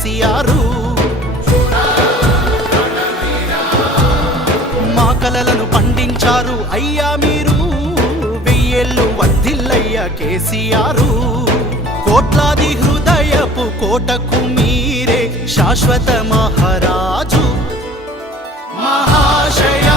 కేసీఆర్. మా కలలను పండించారు అయ్యా మీరు, వెయ్యేళ్ళు వర్ధిల్లయ్యా కేసీఆర్. కోట్లాది హృదయపు కోటకు మీరే శాశ్వత మహారాజు. మహాశయ